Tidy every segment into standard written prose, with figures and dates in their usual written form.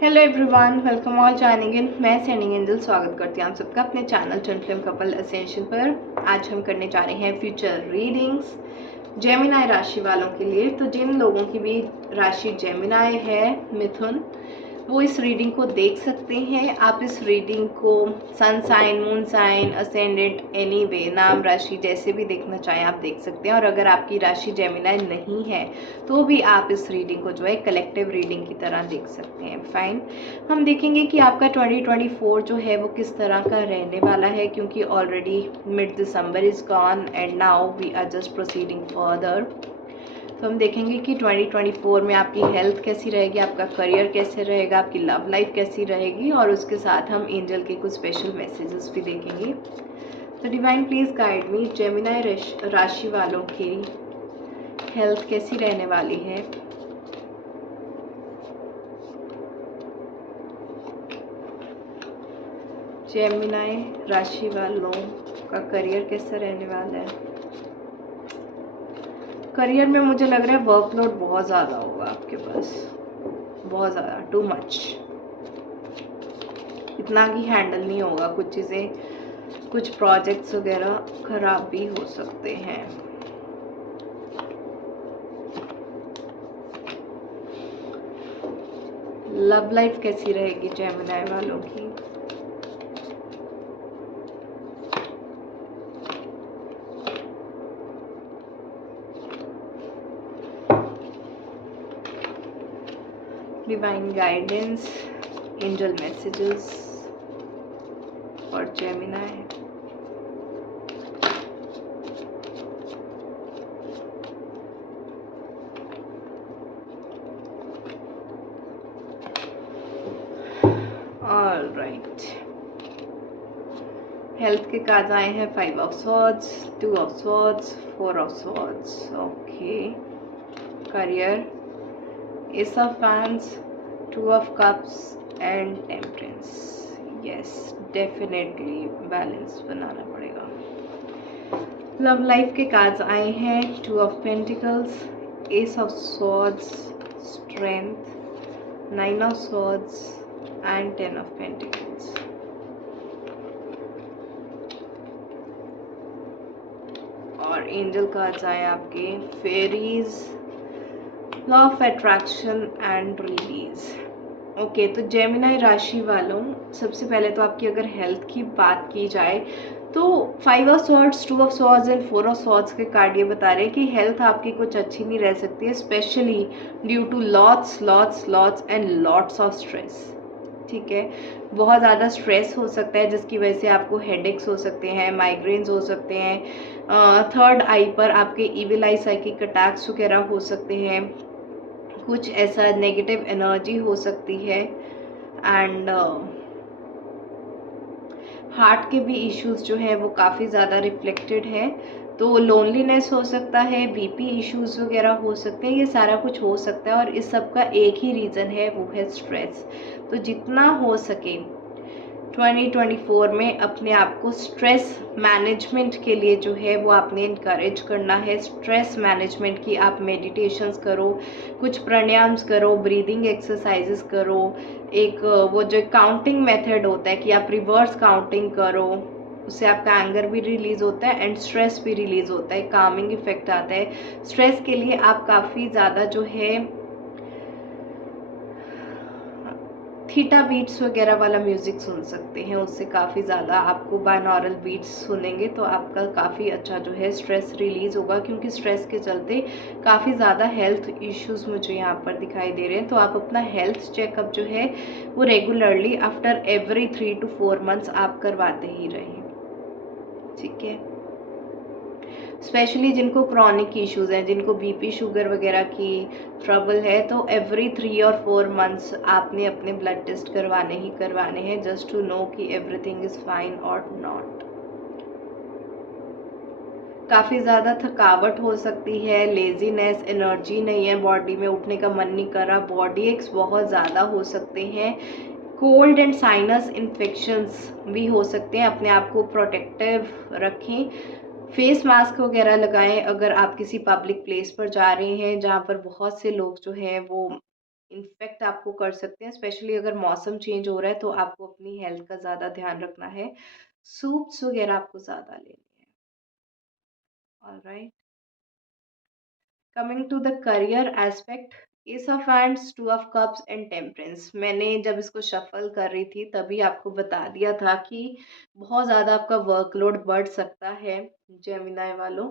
Hello everyone, welcome all joining in. मैं sending angel स्वागत करती हूँ आप सबका अपने channel twin flame couple essential पर। आज हम करने जा रहे हैं फ्यूचर रीडिंग्स जेमिनाई राशि वालों के लिए। तो जिन लोगों की भी राशि जेमिनाई है, मिथुन, वो इस रीडिंग को देख सकते हैं। आप इस रीडिंग को sun sign, moon sign, ascendant, anyway, नाम राशि जैसे भी देखना चाहें आप देख सकते हैं। और अगर आपकी राशि जेमिनाई नहीं है तो भी आप इस रीडिंग को जो है कलेक्टिव रीडिंग की तरह देख सकते हैं। फाइन, हम देखेंगे कि आपका 2024 जो है वो किस तरह का रहने वाला है, क्योंकि already mid December is gone and now we are just proceeding further. तो हम देखेंगे कि 2024 में आपकी हेल्थ कैसी रहेगी, आपका करियर कैसे रहेगा, आपकी लव लाइफ कैसी रहेगी, और उसके साथ हम एंजल के कुछ स्पेशल मैसेजेस भी देखेंगे। तो divine please guide me, Gemini राशि वालों की हेल्थ कैसी रहने वाली है। जेमिनाई राशि वालों का करियर कैसा रहने वाला है। करियर में मुझे लग रहा है वर्कलोड बहुत ज़्यादा होगा आपके पास, बहुत ज़्यादा, टू मच। इतना कि हैंडल नहीं होगा। कुछ चीज़ें, कुछ प्रोजेक्ट्स वगैरह खराब भी हो सकते हैं। लव लाइफ कैसी रहेगी जेमिनाई वालों की। Divine guidance, angel messages for Gemini. All right, health के कार्ड आए हैं 5 of swords, 2 of swords, 4 of swords. Okay, career ace of फैंस, 2 of cups and temperance. Yes, definitely balance बनाना पड़ेगा। लव लाइफ के कार्ड्स आए हैं 2 of pentacles, ace of swords, strength, 9 of swords and 10 of pentacles. और angel cards आए आपके fairies, law of attraction and release. Okay, तो जेमिनाई राशि वालों, सबसे पहले तो आपकी अगर हेल्थ की बात की जाए तो 5 of swords, 2 of swords and 4 of swords के कार्ड ये बता रहे हैं कि हेल्थ आपकी कुछ अच्छी नहीं रह सकती है, specially due to lots and lots of stress. ठीक है, बहुत ज़्यादा स्ट्रेस हो सकता है जिसकी वजह से आपको हेडेक्स हो सकते हैं, माइग्रेन्स हो सकते हैं, थर्ड आई पर आपके इविल आई साइकिक अटैक्स वगैरह हो सकते हैं, कुछ ऐसा नेगेटिव एनर्जी हो सकती है, एंड हार्ट के भी इश्यूज जो है वो काफ़ी ज़्यादा रिफ्लेक्टेड है। तो लोनलीनेस हो सकता है, बीपी इश्यूज वगैरह हो सकते हैं, ये सारा कुछ हो सकता है। और इस सब का एक ही रीज़न है, वो है स्ट्रेस। तो जितना हो सके 2024 में अपने आप को स्ट्रेस मैनेजमेंट के लिए जो है वो आपने इनकरेज करना है। स्ट्रेस मैनेजमेंट की आप मेडिटेशंस करो, कुछ प्राणायाम्स करो, ब्रीदिंग एक्सरसाइजेस करो, एक वो जो काउंटिंग मेथड होता है कि आप रिवर्स काउंटिंग करो, उससे आपका एंगर भी रिलीज होता है एंड स्ट्रेस भी रिलीज होता है, कामिंग इफेक्ट आता है। स्ट्रेस के लिए आप काफ़ी ज़्यादा जो है थीटा बीट्स वगैरह वाला म्यूज़िक सुन सकते हैं, उससे काफ़ी ज़्यादा आपको बाइनॉरल बीट्स सुनेंगे तो आपका काफ़ी अच्छा जो है स्ट्रेस रिलीज़ होगा, क्योंकि स्ट्रेस के चलते काफ़ी ज़्यादा हेल्थ इश्यूज मुझे यहाँ पर दिखाई दे रहे हैं। तो आप अपना हेल्थ चेकअप जो है वो regularly after every 3 to 4 months आप करवाते ही रहें। ठीक है, स्पेशली जिनको क्रॉनिक इश्यूज हैं, जिनको बीपी शुगर वगैरह की ट्रबल है, तो एवरी 3 और 4 मंथ्स आपने अपने ब्लड टेस्ट करवाने ही करवाने हैं, जस्ट टू नो कि एवरीथिंग इज फाइन और नॉट। काफ़ी ज़्यादा थकावट हो सकती है, लेजीनेस, एनर्जी नहीं है बॉडी में, उठने का मन नहीं कर रहा, बॉडी एक्स बहुत ज़्यादा हो सकते हैं, कोल्ड एंड साइनस इन्फेक्शंस भी हो सकते हैं। अपने आप को प्रोटेक्टिव रखें, फेस मास्क वगैरह लगाएं अगर आप किसी पब्लिक प्लेस पर जा रहे हैं जहाँ पर बहुत से लोग जो है वो इन्फेक्ट आपको कर सकते हैं, स्पेशली अगर मौसम चेंज हो रहा है तो आपको अपनी हेल्थ का ज़्यादा ध्यान रखना है। सूप्स वगैरह आपको ज़्यादा लेने हैं। Alright, coming to the career aspect, ace of hands, two of cups and temperance. मैंने जब इसको शफल कर रही थी तभी आपको बता दिया था कि बहुत ज़्यादा आपका वर्कलोड बढ़ सकता है जेमिनाई वालों।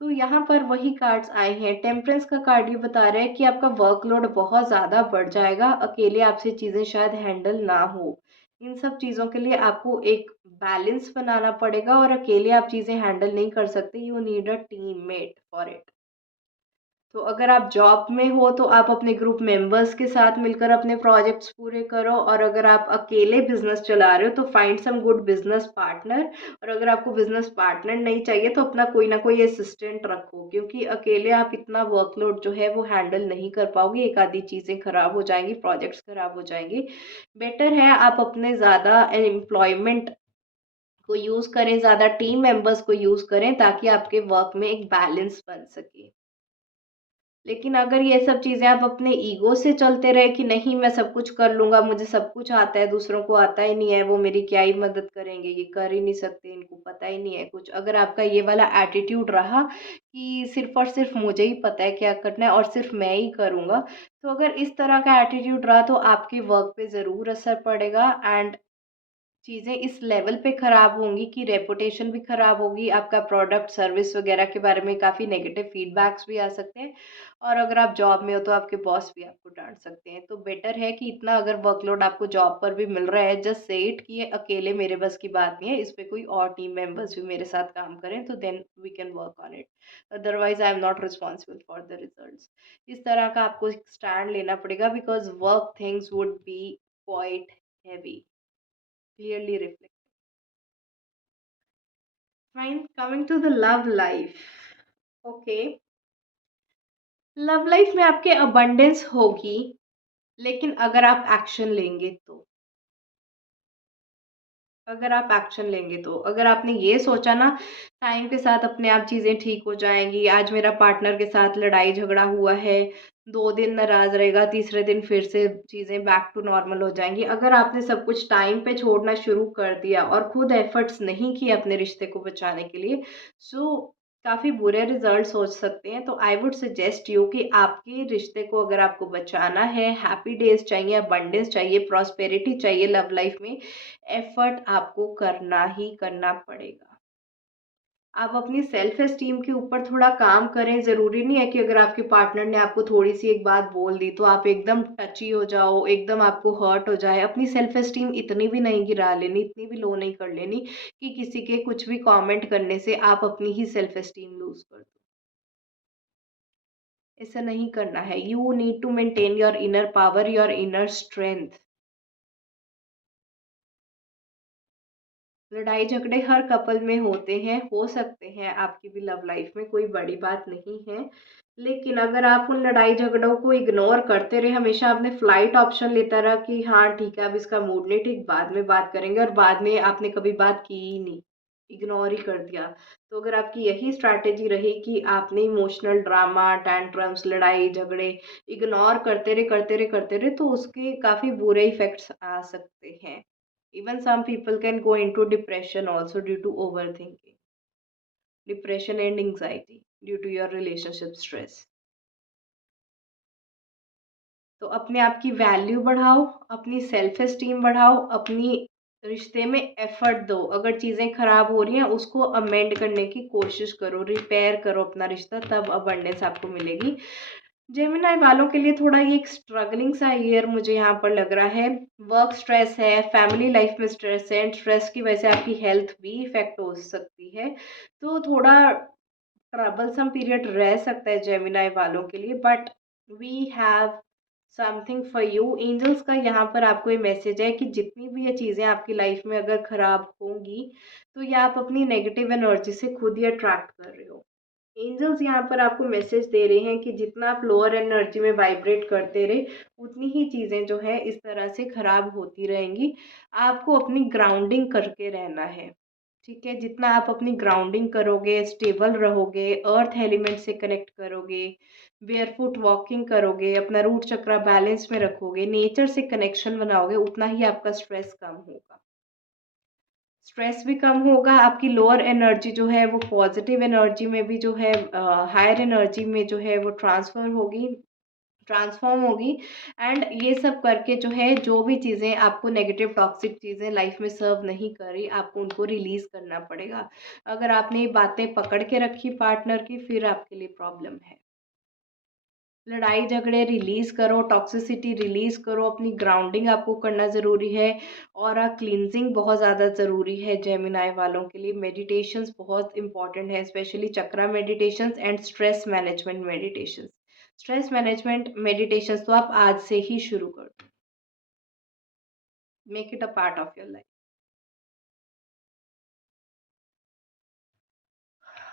तो यहाँ पर वही कार्ड्स आए हैं। टेम्परेंस का कार्ड ये बता रहा है कि आपका वर्कलोड बहुत ज़्यादा बढ़ जाएगा, अकेले आपसे चीज़ें शायद हैंडल ना हो। इन सब चीज़ों के लिए आपको एक बैलेंस बनाना पड़ेगा और अकेले आप चीज़ें हैंडल नहीं कर सकते। You need a team mate for it. तो अगर आप जॉब में हो तो आप अपने ग्रुप मेंबर्स के साथ मिलकर अपने प्रोजेक्ट्स पूरे करो, और अगर आप अकेले बिजनेस चला रहे हो तो find some good business partner. और अगर आपको बिजनेस पार्टनर नहीं चाहिए तो अपना कोई ना कोई असिस्टेंट रखो, क्योंकि अकेले आप इतना वर्कलोड जो है वो हैंडल नहीं कर पाओगे। एक आधी चीज़ें खराब हो जाएंगी, प्रोजेक्ट्स खराब हो जाएंगे। बेटर है आप अपने ज़्यादा एम्प्लॉयमेंट को यूज़ करें, ज़्यादा टीम मेंबर्स को यूज़ करें, ताकि आपके वर्क में एक बैलेंस बन सके। लेकिन अगर ये सब चीज़ें आप अपने ईगो से चलते रहे कि नहीं मैं सब कुछ कर लूँगा, मुझे सब कुछ आता है, दूसरों को आता ही नहीं है, वो मेरी क्या ही मदद करेंगे, ये कर ही नहीं सकते, इनको पता ही नहीं है कुछ। अगर आपका ये वाला एटीट्यूड रहा कि सिर्फ़ और सिर्फ़ मुझे ही पता है क्या करना है और सिर्फ़ मैं ही करूँगा, तो अगर इस तरह का एटीट्यूड रहा तो आपके वर्क पे ज़रूर असर पड़ेगा, एंड चीज़ें इस लेवल पे ख़राब होंगी कि रेपुटेशन भी ख़राब होगी, आपका प्रोडक्ट, सर्विस वग़ैरह के बारे में काफ़ी नेगेटिव फीडबैक्स भी आ सकते हैं, और अगर आप जॉब में हो तो आपके बॉस भी आपको डाँट सकते हैं। तो बेटर है कि इतना अगर वर्कलोड आपको जॉब पर भी मिल रहा है, जस्ट से इट कि ये अकेले मेरे बस की बात नहीं है, इस पे कोई और टीम मेंबर्स भी मेरे साथ काम करें, तो then we can work on it. Otherwise I am not responsible for the results. इस तरह का आपको एक स्टैंड लेना पड़ेगा, because work things would be quite heavy. Clearly reflect. Fine. Coming to the love life. Okay. Love life में आपके abundance होगी, लेकिन अगर आप एक्शन लेंगे तो। अगर आप एक्शन लेंगे तो, अगर आपने ये सोचा ना टाइम के साथ अपने आप चीज़ें ठीक हो जाएँगी, आज मेरा पार्टनर के साथ लड़ाई झगड़ा हुआ है, 2 दिन नाराज़ रहेगा, तीसरे दिन फिर से चीज़ें बैक टू नॉर्मल हो जाएँगी। अगर आपने सब कुछ टाइम पे छोड़ना शुरू कर दिया और खुद एफर्ट्स नहीं किए अपने रिश्ते को बचाने के लिए, सो काफ़ी बुरे रिजल्ट्स हो सकते हैं। तो आई वुड सजेस्ट यू कि आपके रिश्ते को अगर आपको बचाना है, हैप्पी डेज़ चाहिए, अबंडेंस चाहिए, प्रॉस्पेरिटी चाहिए लव लाइफ में, एफर्ट आपको करना ही करना पड़ेगा। आप अपनी सेल्फ एस्टीम के ऊपर थोड़ा काम करें। ज़रूरी नहीं है कि अगर आपके पार्टनर ने आपको थोड़ी-सी एक बात बोल दी तो आप एकदम टची हो जाओ, एकदम आपको हर्ट हो जाए। अपनी सेल्फ एस्टीम इतनी भी नहीं गिरा लेनी, इतनी भी लो नहीं कर लेनी कि किसी के कुछ भी कमेंट करने से आप अपनी ही सेल्फ एस्टीम लूज़ कर दो। ऐसा नहीं करना है। You need to maintain your inner power, your inner strength. लड़ाई झगड़े हर कपल में होते हैं, हो सकते हैं आपकी भी लव लाइफ में, कोई बड़ी बात नहीं है। लेकिन अगर आप उन लड़ाई झगड़ों को इग्नोर करते रहे, हमेशा आपने फ्लाइट ऑप्शन लेता रहा कि हाँ ठीक है अब इसका मूड नहीं ठीक, बाद में बात करेंगे, और बाद में आपने कभी बात की ही नहीं, इग्नोर ही कर दिया। तो अगर आपकी यही स्ट्रैटेजी रही कि आपने इमोशनल ड्रामा, टैंट्रम्स, लड़ाई झगड़े इग्नोर करते रहे, तो उसके काफ़ी बुरे इफ़ेक्ट्स आ सकते हैं। Even some people can go into depression also due to overthinking, depression and anxiety due to your relationship stress. तो अपने आप की वैल्यू बढ़ाओ, अपनी सेल्फ एस्टीम बढ़ाओ, अपनी रिश्ते में एफर्ट दो। अगर चीज़ें खराब हो रही हैं उसको अमेंड करने की कोशिश करो, रिपेयर करो अपना रिश्ता, तब अबंडेंस आपको मिलेगी। जेमिनी वालों के लिए थोड़ा ये एक स्ट्रगलिंग सा ईयर मुझे यहाँ पर लग रहा है। वर्क स्ट्रेस है, फैमिली लाइफ में स्ट्रेस है, स्ट्रेस की वजह से आपकी हेल्थ भी इफ़ेक्ट हो सकती है। तो थोड़ा ट्रबलसम पीरियड रह सकता है जेमिनी वालों के लिए, but we have something for you. Angels का यहाँ पर आपको ये मैसेज है कि जितनी भी ये चीज़ें आपकी लाइफ में अगर खराब होंगी, तो ये आप अपनी नेगेटिव एनर्जी से खुद ही अट्रैक्ट कर रहे हो। एंजल्स यहाँ पर आपको मैसेज दे रहे हैं कि जितना आप लोअर एनर्जी में वाइब्रेट करते रहे, उतनी ही चीज़ें जो है इस तरह से खराब होती रहेंगी। आपको अपनी ग्राउंडिंग करके रहना है, ठीक है? जितना आप अपनी ग्राउंडिंग करोगे, स्टेबल रहोगे, अर्थ एलिमेंट से कनेक्ट करोगे, बेयरफुट वॉकिंग करोगे, अपना रूट चक्रा बैलेंस में रखोगे, नेचर से कनेक्शन बनाओगे, उतना ही आपका स्ट्रेस कम होगा। स्ट्रेस भी कम होगा, आपकी लोअर एनर्जी जो है वो पॉजिटिव एनर्जी में भी जो है हायर एनर्जी में जो है वो ट्रांसफ़ॉर्म होगी। एंड ये सब करके जो है, जो भी चीज़ें आपको नेगेटिव टॉक्सिक चीज़ें लाइफ़ में सर्व नहीं कर रही, आपको उनको रिलीज़ करना पड़ेगा। अगर आपने ये बातें पकड़ के रखी पार्टनर की, फिर आपके लिए प्रॉब्लम है। लड़ाई झगड़े रिलीज़ करो, टॉक्सिसिटी रिलीज़ करो, अपनी ग्राउंडिंग आपको करना ज़रूरी है। ऑरा क्लींजिंग बहुत ज़्यादा ज़रूरी है जेमिनी वालों के लिए। मेडिटेशंस बहुत इंपॉर्टेंट है, specially chakra meditations and stress management meditations. Stress management meditations तो आप आज से ही शुरू कर दो। Make it a part of your life.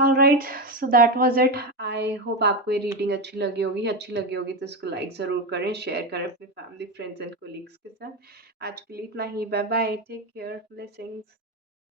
Alright, so that was it. I hope आपको ये रीडिंग अच्छी लगी होगी। अच्छी लगी होगी तो इसको लाइक ज़रूर करें, शेयर करें अपने फैमिली, फ्रेंड्स एंड कोलीग्स के साथ। आज के लिए इतना ही। Bye bye, take care, blessings.